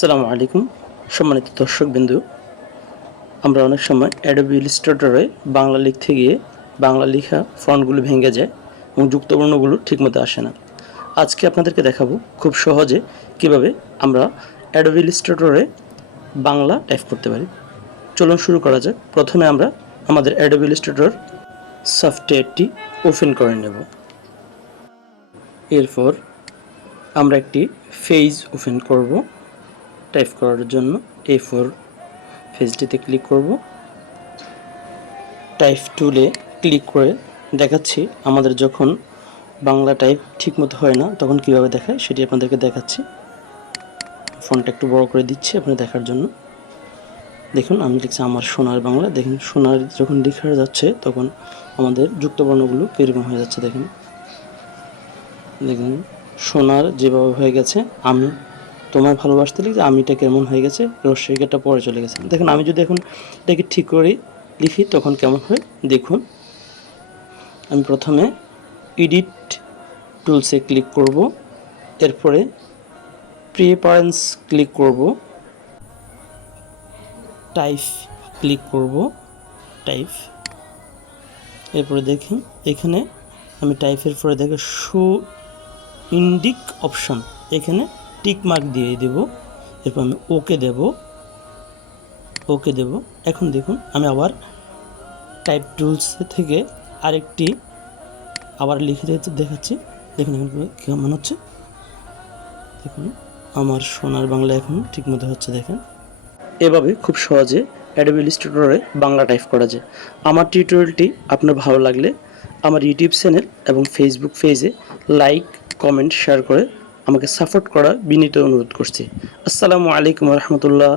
আসসালামু আলাইকুম। সম্মানিত দর্শক বিন্দু আমরা অনেক সময় অ্যাডোবি ইলিস্ট্রেটরে বাংলা লিখতে গিয়ে বাংলা লেখা ফন্টগুলো ভেঙে যায় এবং যুক্তবর্ণগুলো ঠিকমতো আসে না। আজকে আপনাদেরকে দেখাবো খুব সহজে কীভাবে আমরা অ্যাডোবি ইলিস্ট্রেটরে বাংলা টাইপ করতে পারি। চলুন শুরু করা যাক। প্রথমে আমরা আমাদের অ্যাডোবি ইলিস্ট্রেটর সফটওয়্যারটি ওপেন করে নেব। এরপর আমরা একটি ফেজ ওপেন করব। টাইপ করার জন্য এ ফোর ফেজটিতে ক্লিক করব। টাইপ টুলে ক্লিক করে দেখাচ্ছি আমাদের যখন বাংলা টাইপ ঠিকমতো হয় না, তখন কীভাবে দেখায় সেটি আপনাদেরকে দেখাচ্ছি। ফোনটা একটু বড় করে দিচ্ছি আপনার দেখার জন্য। দেখুন, আমি লিখছি আমার সোনার বাংলা। দেখুন, সোনার যখন লেখা যাচ্ছে, তখন আমাদের যুক্তবর্ণগুলো কীরকম হয়ে যাচ্ছে দেখুন। দেখুন, সোনার যেভাবে হয়ে গেছে, আমি তোমায় ভালোবাসতে লিখছি আমিটা কেমন হয়ে গেছে রস্যইকাটা পরে চলে গেছে। দেখুন, আমি যদি এখন এটাকে ঠিক করে লিখি, তখন কেমন হয়? দেখুন, আমি প্রথমে এডিট টুলসে ক্লিক করব, এরপরে প্রিপারেন্স ক্লিক করব টাইপ ক্লিক করব টাইপ এরপরে দেখুন, এখানে আমি টাইপের পরে দেখে শো ইন্ডিক অপশন এখানে টিক মার্ক দিয়ে দেব। এরপর আমি ওকে দেব। ওকে দেব। এখন দেখুন, আমি আবার টাইপ টুলস থেকে আরেকটি আবার লিখে দেখাচ্ছি। দেখুন, এখন কেমন হচ্ছে। দেখুন, আমার সোনার বাংলা এখন ঠিকমতো হচ্ছে, দেখেন। এভাবে খুব সহজে অ্যাডোবি ইলিস্ট্রেটরে বাংলা টাইপ করা যায়। আমার টিউটোরিয়ালটি আপনার ভালো লাগলে আমার ইউটিউব চ্যানেল এবং ফেসবুক পেজে লাইক কমেন্ট শেয়ার করে আমাকে সাপোর্ট করা বিনীত অনুরোধ করছি। আসসালামু আলাইকুম রহমতুল্লাহ।